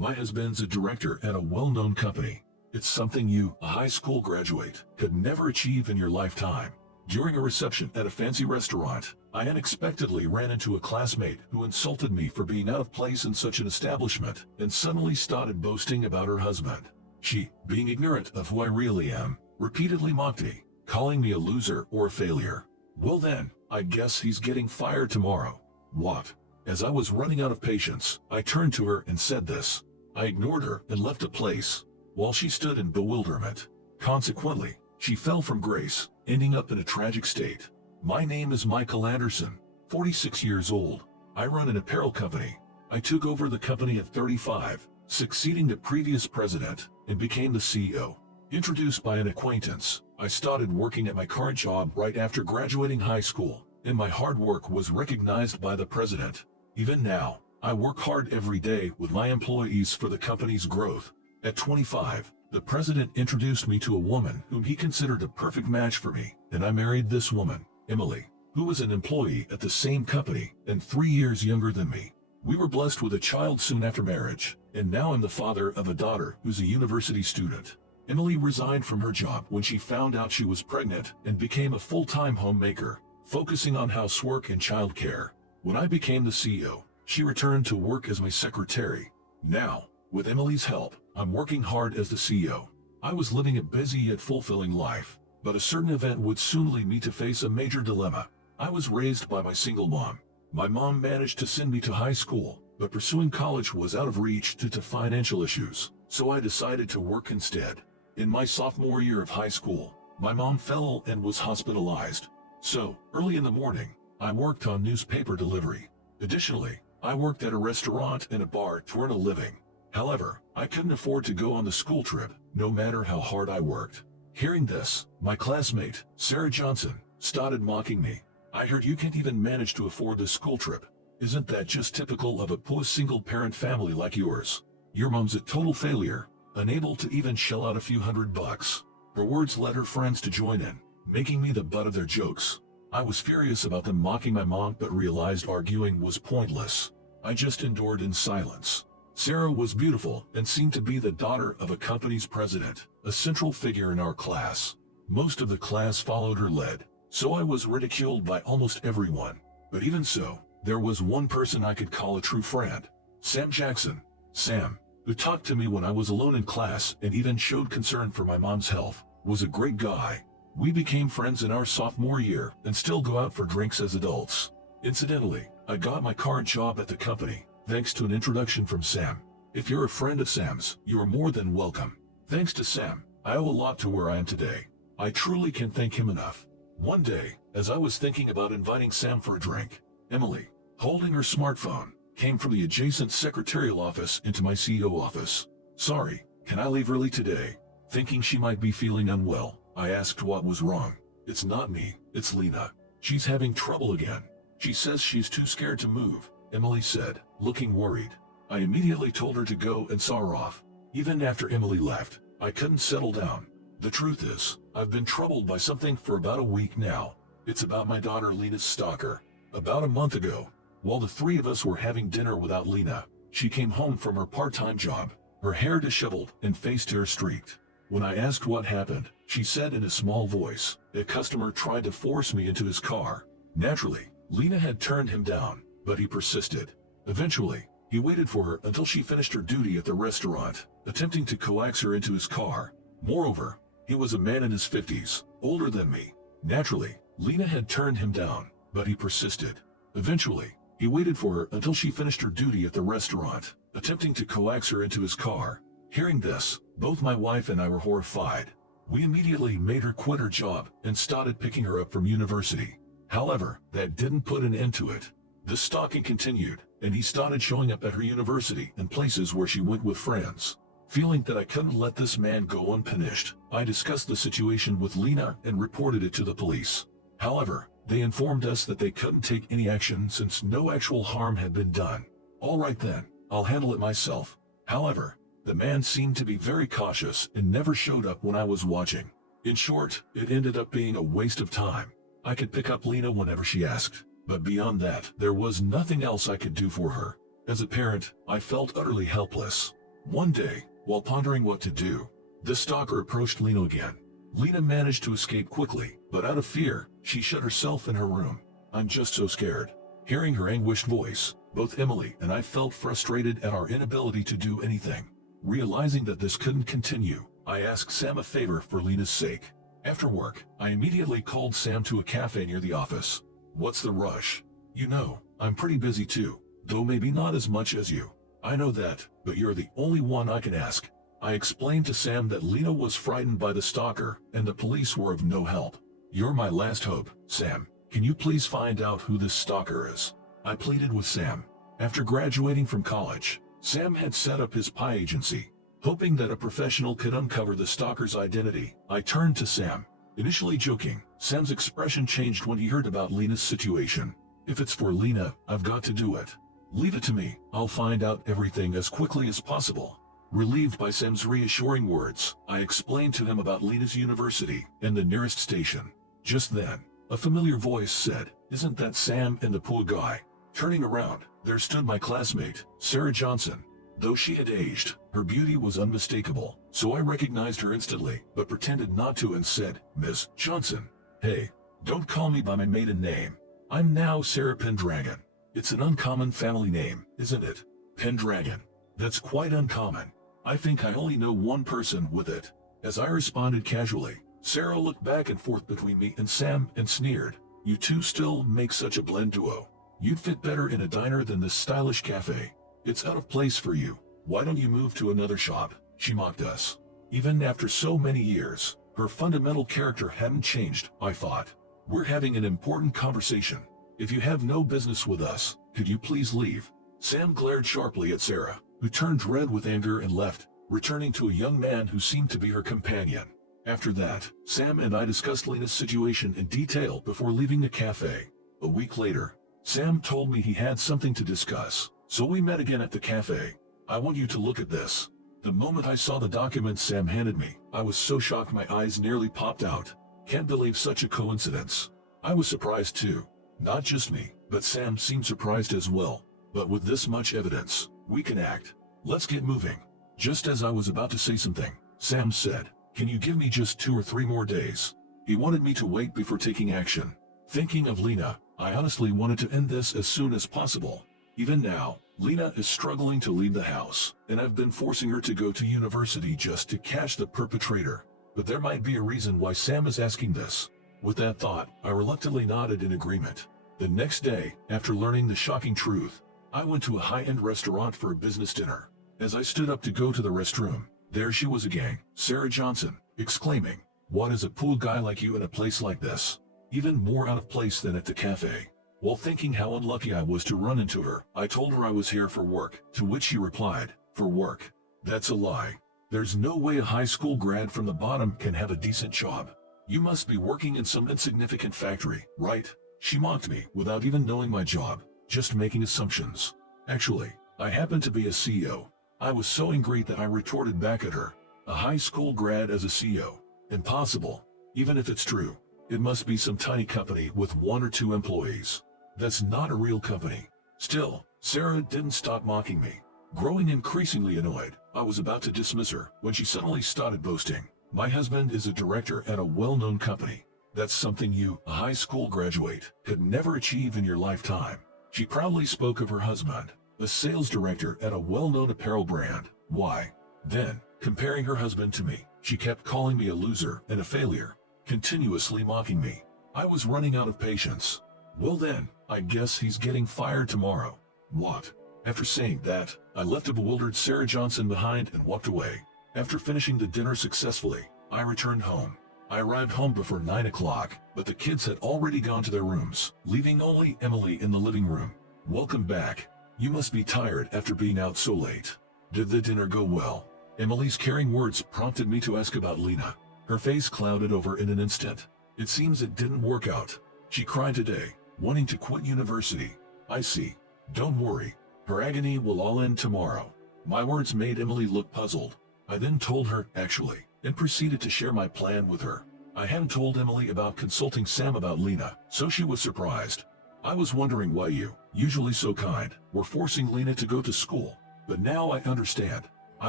My husband's a director at a well-known company. It's something you, a high school graduate, could never achieve in your lifetime. During a reception at a fancy restaurant, I unexpectedly ran into a classmate who insulted me for being out of place in such an establishment and suddenly started boasting about her husband. She, being ignorant of who I really am, repeatedly mocked me, calling me a loser or a failure. Well then, I guess he's getting fired tomorrow. What? As I was running out of patience, I turned to her and said this. I ignored her and left the place, while she stood in bewilderment. Consequently, she fell from grace, ending up in a tragic state. My name is Michael Anderson, 46 years old. I run an apparel company. I took over the company at 35, succeeding the previous president, and became the CEO. Introduced by an acquaintance, I started working at my current job right after graduating high school, and my hard work was recognized by the president. Even now, I work hard every day with my employees for the company's growth. At 25, the president introduced me to a woman whom he considered a perfect match for me, and I married this woman, Emily, who was an employee at the same company and 3 years younger than me. We were blessed with a child soon after marriage, and now I'm the father of a daughter who's a university student. Emily resigned from her job when she found out she was pregnant and became a full-time homemaker, focusing on housework and childcare. When I became the CEO, she returned to work as my secretary. Now, with Emily's help, I'm working hard as the CEO. I was living a busy yet fulfilling life, but a certain event would soon lead me to face a major dilemma. I was raised by my single mom. My mom managed to send me to high school, but pursuing college was out of reach due to financial issues, so I decided to work instead. In my sophomore year of high school, my mom fell and was hospitalized. So, early in the morning, I worked on newspaper delivery. Additionally, I worked at a restaurant and a bar to earn a living. However, I couldn't afford to go on the school trip, no matter how hard I worked. Hearing this, my classmate, Sarah Johnson, started mocking me. I heard you can't even manage to afford the school trip. Isn't that just typical of a poor single-parent family like yours? Your mom's a total failure, unable to even shell out a few $100. Her words led her friends to join in, making me the butt of their jokes. I was furious about them mocking my mom but realized arguing was pointless. I just endured in silence. Sarah was beautiful and seemed to be the daughter of a company's president, a central figure in our class. Most of the class followed her lead, so I was ridiculed by almost everyone. But even so, there was one person I could call a true friend. Sam Jackson. Sam, who talked to me when I was alone in class and even showed concern for my mom's health, was a great guy. We became friends in our sophomore year and still go out for drinks as adults. Incidentally, I got my current job at the company, thanks to an introduction from Sam. If you're a friend of Sam's, you are more than welcome. Thanks to Sam, I owe a lot to where I am today. I truly can't thank him enough. One day, as I was thinking about inviting Sam for a drink, Emily, holding her smartphone, came from the adjacent secretarial office into my CEO office. Sorry, can I leave early today? Thinking she might be feeling unwell, I asked what was wrong. It's not me, it's Lena. She's having trouble again. She says she's too scared to move, Emily said, looking worried. I immediately told her to go and saw her off. Even after Emily left, I couldn't settle down. The truth is, I've been troubled by something for about a week now. It's about my daughter Lena's stalker. About a month ago, while the three of us were having dinner without Lena, she came home from her part-time job, her hair disheveled and face tear-streaked. When I asked what happened, she said in a small voice, a customer tried to force me into his car. Naturally, Lena had turned him down, but he persisted. Eventually, he waited for her until she finished her duty at the restaurant, attempting to coax her into his car. Moreover, he was a man in his 50s, older than me. Naturally, Lena had turned him down, but he persisted. Eventually, he waited for her until she finished her duty at the restaurant, attempting to coax her into his car. Hearing this, both my wife and I were horrified. We immediately made her quit her job and started picking her up from university. However, that didn't put an end to it. The stalking continued, and he started showing up at her university and places where she went with friends. Feeling that I couldn't let this man go unpunished, I discussed the situation with Lena and reported it to the police. However, they informed us that they couldn't take any action since no actual harm had been done. All right then, I'll handle it myself. However, the man seemed to be very cautious and never showed up when I was watching. In short, it ended up being a waste of time. I could pick up Lena whenever she asked, but beyond that, there was nothing else I could do for her. As a parent, I felt utterly helpless. One day, while pondering what to do, the stalker approached Lena again. Lena managed to escape quickly, but out of fear, she shut herself in her room. I'm just so scared. Hearing her anguished voice, both Emily and I felt frustrated at our inability to do anything. Realizing that this couldn't continue, I asked Sam a favor for Lena's sake. After work, I immediately called Sam to a cafe near the office. What's the rush? You know, I'm pretty busy too, though maybe not as much as you. I know that, but you're the only one I can ask. I explained to Sam that Lena was frightened by the stalker and the police were of no help. You're my last hope, Sam. Can you please find out who this stalker is? I pleaded with Sam. After graduating from college, Sam had set up his pie agency. Hoping that a professional could uncover the stalker's identity, I turned to Sam. Initially joking, Sam's expression changed when he heard about Lena's situation. If it's for Lena, I've got to do it. Leave it to me, I'll find out everything as quickly as possible. Relieved by Sam's reassuring words, I explained to him about Lena's university and the nearest station. Just then, a familiar voice said, "Isn't that Sam and the poor guy?" Turning around, there stood my classmate, Sarah Johnson. Though she had aged, her beauty was unmistakable, so I recognized her instantly, but pretended not to and said, "Miss Johnson, hey, don't call me by my maiden name. I'm now Sarah Pendragon. It's an uncommon family name, isn't it? Pendragon. That's quite uncommon. I think I only know one person with it." As I responded casually, Sarah looked back and forth between me and Sam and sneered, "You two still make such a blend duo. You'd fit better in a diner than this stylish cafe. It's out of place for you. Why don't you move to another shop?" She mocked us. Even after so many years, her fundamental character hadn't changed, I thought. We're having an important conversation. If you have no business with us, could you please leave? Sam glared sharply at Sarah, who turned red with anger and left, returning to a young man who seemed to be her companion. After that, Sam and I discussed Lena's situation in detail before leaving the cafe. A week later, Sam told me he had something to discuss, so we met again at the cafe. "I want you to look at this." The moment I saw the documents Sam handed me, I was so shocked my eyes nearly popped out. Can't believe such a coincidence. I was surprised too. Not just me, but Sam seemed surprised as well. But with this much evidence, we can act. Let's get moving. Just as I was about to say something, Sam said, "Can you give me just 2 or 3 more days?" He wanted me to wait before taking action. Thinking of Lena, I honestly wanted to end this as soon as possible. Even now, Lena is struggling to leave the house, and I've been forcing her to go to university just to catch the perpetrator. But there might be a reason why Sam is asking this. With that thought, I reluctantly nodded in agreement. The next day, after learning the shocking truth, I went to a high-end restaurant for a business dinner. As I stood up to go to the restroom, there she was again, Sarah Johnson, exclaiming, "What is a poor guy like you in a place like this?" Even more out of place than at the cafe. While thinking how unlucky I was to run into her, I told her I was here for work, to which she replied, "For work? That's a lie. There's no way a high school grad from the bottom can have a decent job. You must be working in some insignificant factory, right?" She mocked me without even knowing my job, just making assumptions. Actually, I happen to be a CEO. I was so angry that I retorted back at her, "A high school grad as a CEO? Impossible. Even if it's true, it must be some tiny company with 1 or 2 employees. That's not a real company." Still, Sarah didn't stop mocking me. Growing increasingly annoyed, I was about to dismiss her when she suddenly started boasting. "My husband is a director at a well-known company. That's something you, a high school graduate, could never achieve in your lifetime." She proudly spoke of her husband, a sales director at a well-known apparel brand. Why? Then, comparing her husband to me, she kept calling me a loser and a failure, continuously mocking me. I was running out of patience. "Well then, I guess he's getting fired tomorrow." What? After saying that, I left a bewildered Sarah Johnson behind and walked away. After finishing the dinner successfully, I returned home. I arrived home before 9 o'clock, but the kids had already gone to their rooms, leaving only Emily in the living room. "Welcome back. You must be tired after being out so late. Did the dinner go well?" Emily's caring words prompted me to ask about Lena. Her face clouded over in an instant. "It seems it didn't work out. She cried today, wanting to quit university." "I see. Don't worry. Her agony will all end tomorrow." My words made Emily look puzzled. I then told her, actually, and proceeded to share my plan with her. I hadn't told Emily about consulting Sam about Lena, so she was surprised. "I was wondering why you, usually so kind, were forcing Lena to go to school, but now I understand. I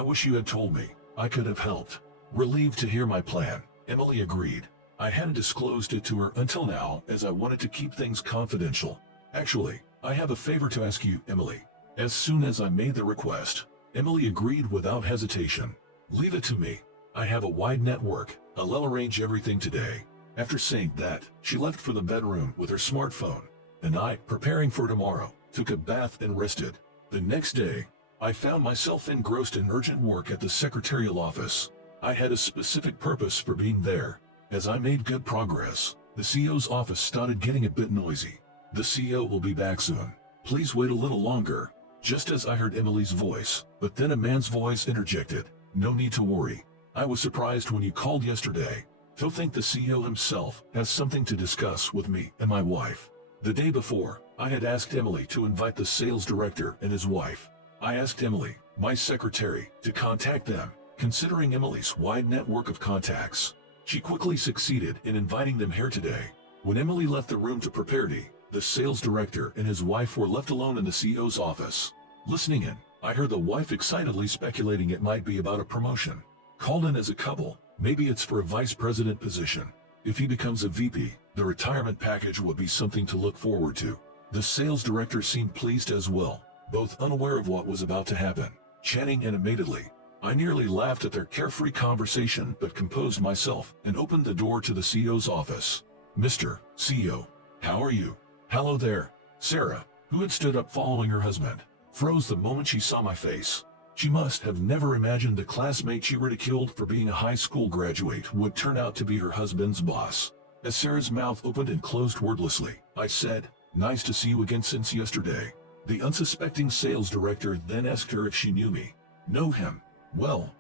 wish you had told me. I could have helped. Relieved to hear my plan, Emily agreed. I hadn't disclosed it to her until now, as I wanted to keep things confidential. Actually, I have a favor to ask you, Emily. As soon as I made the request, Emily agreed without hesitation. Leave it to me. I have a wide network. I'll arrange everything today. After saying that, she left for the bedroom with her smartphone, and I, preparing for tomorrow, took a bath and rested. The next day, I found myself engrossed in urgent work at the secretarial office. I had a specific purpose for being there. As I made good progress, the CEO's office started getting a bit noisy. The CEO will be back soon. Please wait a little longer. Just as I heard Emily's voice, but then a man's voice interjected. No need to worry. I was surprised when you called yesterday. To think the CEO himself has something to discuss with me and my wife. The day before, I had asked Emily to invite the sales director and his wife. I asked Emily, my secretary, to contact them, considering Emily's wide network of contacts. She quickly succeeded in inviting them here today. When Emily left the room to prepare tea, the sales director and his wife were left alone in the CEO's office. Listening in, I heard the wife excitedly speculating it might be about a promotion. Called in as a couple, maybe it's for a vice president position. If he becomes a VP, the retirement package would be something to look forward to. The sales director seemed pleased as well, both unaware of what was about to happen. Chatting animatedly, I nearly laughed at their carefree conversation but composed myself and opened the door to the CEO's office. Mr. CEO, how are you? Hello there. Sarah, who had stood up following her husband, froze the moment she saw my face. She must have never imagined the classmate she ridiculed for being a high school graduate would turn out to be her husband's boss. As Sarah's mouth opened and closed wordlessly, I said, nice to see you again since yesterday. The unsuspecting sales director then asked her if she knew me. Know him? Well,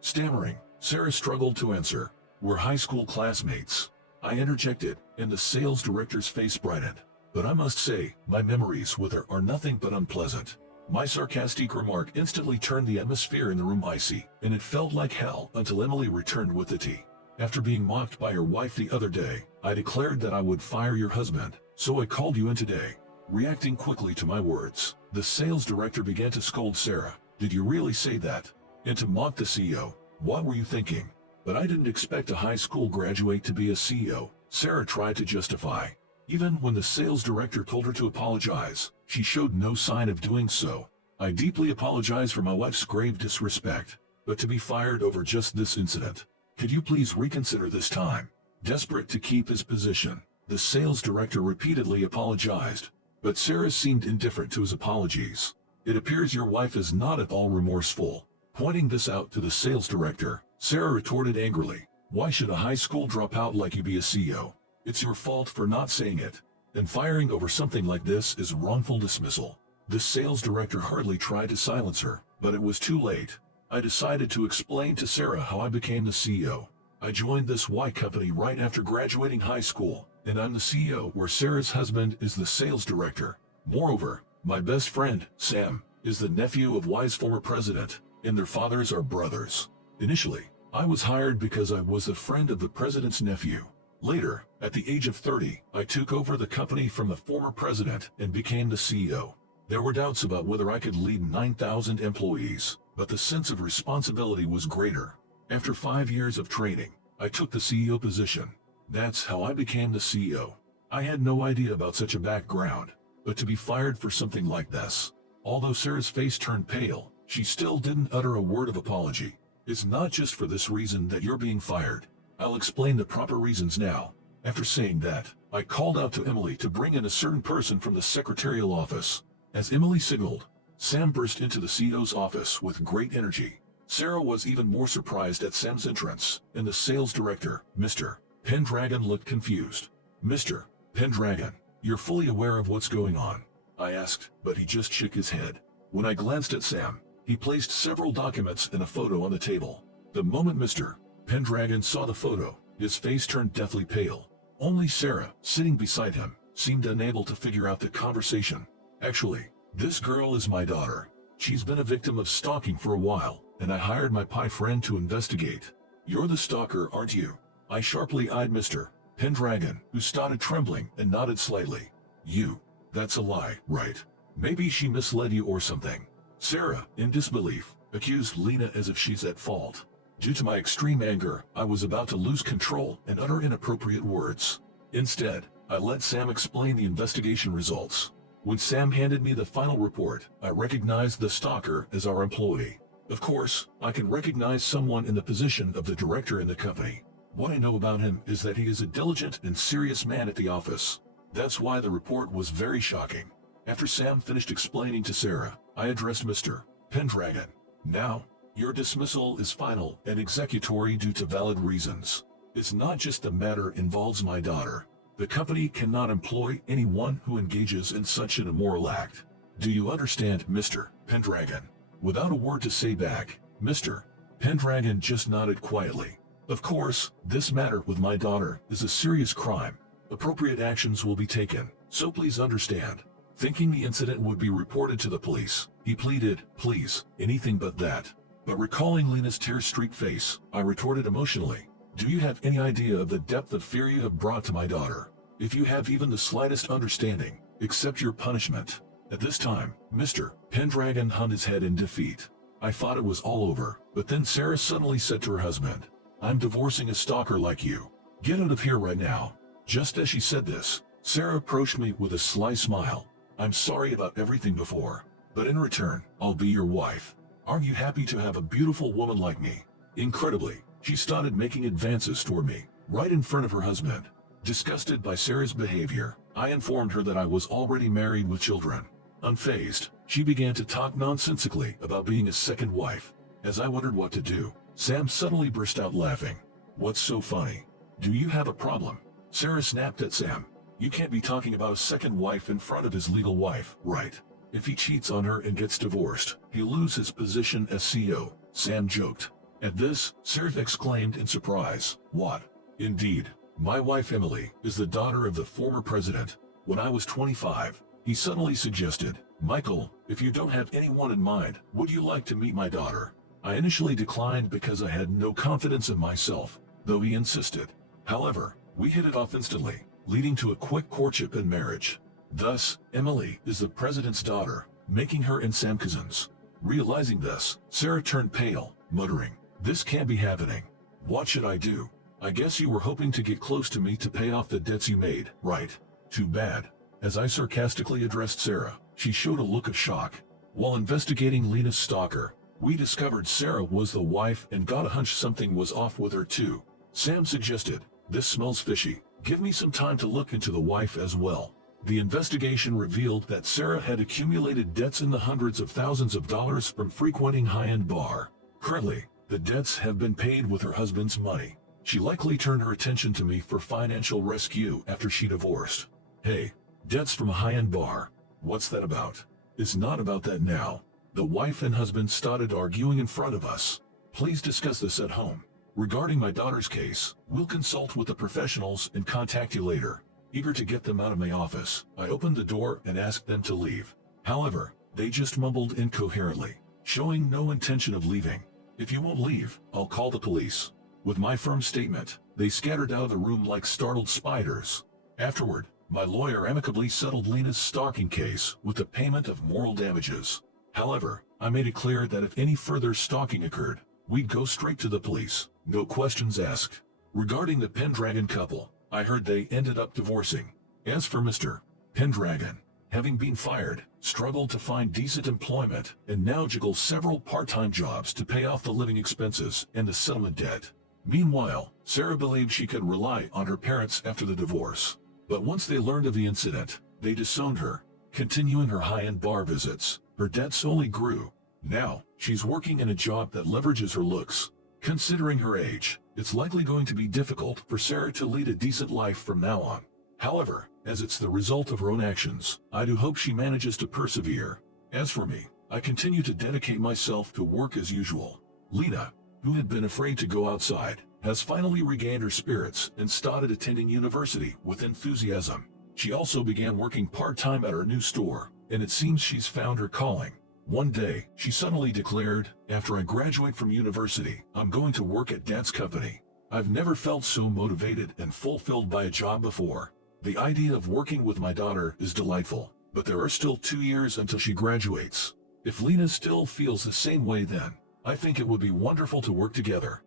stammering, Sarah struggled to answer. We're high school classmates. I interjected, and the sales director's face brightened. But I must say, my memories with her are nothing but unpleasant. My sarcastic remark instantly turned the atmosphere in the room icy, and it felt like hell until Emily returned with the tea. After being mocked by her wife the other day, I declared that I would fire your husband, so I called you in today. Reacting quickly to my words, the sales director began to scold Sarah. Did you really say that? And to mock the CEO. What were you thinking? But I didn't expect a high school graduate to be a CEO, Sarah tried to justify. Even when the sales director told her to apologize, she showed no sign of doing so. I deeply apologize for my wife's grave disrespect, but to be fired over just this incident. Could you please reconsider this time? Desperate to keep his position, the sales director repeatedly apologized, but Sarah seemed indifferent to his apologies. It appears your wife is not at all remorseful. Pointing this out to the sales director, Sarah retorted angrily, why should a high school dropout like you be a CEO? It's your fault for not saying it. And firing over something like this is wrongful dismissal. The sales director hardly tried to silence her, but it was too late. I decided to explain to Sarah how I became the CEO. I joined this Y company right after graduating high school, and I'm the CEO where Sarah's husband is the sales director. Moreover, my best friend, Sam, is the nephew of Y's former president, and their fathers are brothers. Initially, I was hired because I was a friend of the president's nephew. Later, at the age of 30, I took over the company from the former president and became the CEO. There were doubts about whether I could lead 9,000 employees, but the sense of responsibility was greater. After 5 years of training, I took the CEO position. That's how I became the CEO. I had no idea about such a background, but to be fired for something like this. Although Sarah's face turned pale, she still didn't utter a word of apology. It's not just for this reason that you're being fired. I'll explain the proper reasons now. After saying that, I called out to Emily to bring in a certain person from the secretarial office. As Emily signaled, Sam burst into the CEO's office with great energy. Sarah was even more surprised at Sam's entrance, and the sales director, Mr. Pendragon, looked confused. Mr. Pendragon, you're fully aware of what's going on? I asked, but he just shook his head. When I glanced at Sam, he placed several documents and a photo on the table. The moment Mr. Pendragon saw the photo, his face turned deathly pale. Only Sarah, sitting beside him, seemed unable to figure out the conversation. Actually, this girl is my daughter. She's been a victim of stalking for a while, and I hired my pie friend to investigate. You're the stalker, aren't you? I sharply eyed Mr. Pendragon, who started trembling and nodded slightly. You? That's a lie, right? Maybe she misled you or something. Sarah, in disbelief, accused Lena as if she's at fault. Due to my extreme anger, I was about to lose control and utter inappropriate words. Instead, I let Sam explain the investigation results. When Sam handed me the final report, I recognized the stalker as our employee. Of course, I can recognize someone in the position of the director in the company. What I know about him is that he is a diligent and serious man at the office. That's why the report was very shocking. After Sam finished explaining to Sarah, I addressed Mr. Pendragon. Now, your dismissal is final and executory due to valid reasons. It's not just the matter involves my daughter. The company cannot employ anyone who engages in such an immoral act. Do you understand, Mr. Pendragon? Without a word to say back, Mr. Pendragon just nodded quietly. Of course, this matter with my daughter is a serious crime. Appropriate actions will be taken, so please understand. Thinking the incident would be reported to the police, he pleaded, please, anything but that. But recalling Lena's tear-streaked face, I retorted emotionally, do you have any idea of the depth of fear you have brought to my daughter? If you have even the slightest understanding, accept your punishment. At this time, Mr. Pendragon hung his head in defeat. I thought it was all over, but then Sarah suddenly said to her husband, I'm divorcing a stalker like you. Get out of here right now. Just as she said this, Sarah approached me with a sly smile. I'm sorry about everything before, but in return, I'll be your wife. Aren't you happy to have a beautiful woman like me? Incredibly, she started making advances toward me, right in front of her husband. Disgusted by Sarah's behavior, I informed her that I was already married with children. Unfazed, she began to talk nonsensically about being a second wife. As I wondered what to do, Sam suddenly burst out laughing. What's so funny? Do you have a problem? Sarah snapped at Sam. You can't be talking about a second wife in front of his legal wife, right? If he cheats on her and gets divorced, he'll lose his position as CEO, Sam joked. At this, Sarah exclaimed in surprise. What? Indeed. My wife Emily is the daughter of the former president. When I was 25, he suddenly suggested, Michael, if you don't have anyone in mind, would you like to meet my daughter? I initially declined because I had no confidence in myself, though he insisted. However, we hit it off instantly, leading to a quick courtship and marriage. Thus, Emily is the president's daughter, making her and Sam cousins. Realizing this, Sarah turned pale, muttering, this can't be happening. What should I do? I guess you were hoping to get close to me to pay off the debts you made, right? Too bad. As I sarcastically addressed Sarah, she showed a look of shock. While investigating Lena's stalker, we discovered Sarah was the wife and got a hunch something was off with her too. Sam suggested, this smells fishy. Give me some time to look into the wife as well. The investigation revealed that Sarah had accumulated debts in the hundreds of thousands of dollars from frequenting high-end bar. Currently, the debts have been paid with her husband's money. She likely turned her attention to me for financial rescue after she divorced. Hey, debts from a high-end bar. What's that about? It's not about that now. The wife and husband started arguing in front of us. Please discuss this at home. Regarding my daughter's case, we'll consult with the professionals and contact you later. Eager to get them out of my office, I opened the door and asked them to leave. However, they just mumbled incoherently, showing no intention of leaving. If you won't leave, I'll call the police. With my firm statement, they scattered out of the room like startled spiders. Afterward, my lawyer amicably settled Lena's stalking case with the payment of moral damages. However, I made it clear that if any further stalking occurred, we'd go straight to the police, no questions asked. Regarding the Pendragon couple, I heard they ended up divorcing. As for Mr. Pendragon, having been fired, struggled to find decent employment, and now juggles several part-time jobs to pay off the living expenses and the settlement debt. Meanwhile, Sarah believed she could rely on her parents after the divorce. But once they learned of the incident, they disowned her, continuing her high-end bar visits. Her debts only grew. Now, she's working in a job that leverages her looks. Considering her age, it's likely going to be difficult for Sarah to lead a decent life from now on. However, as it's the result of her own actions, I do hope she manages to persevere. As for me, I continue to dedicate myself to work as usual. Lena, who had been afraid to go outside, has finally regained her spirits and started attending university with enthusiasm. She also began working part-time at her new store, and it seems she's found her calling. One day, she suddenly declared, after I graduate from university, I'm going to work at Dad's company. I've never felt so motivated and fulfilled by a job before. The idea of working with my daughter is delightful, but there are still 2 years until she graduates. If Lena still feels the same way then, I think it would be wonderful to work together.